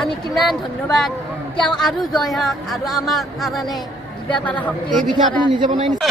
আমি কিমান ধন্যবাদ তেওঁ আৰু জয় হওক আৰু আমাৰ কাৰণে দিবা পাৰা শক্তি এই বিষয়ে আপুনি নিজে বনাই নিছে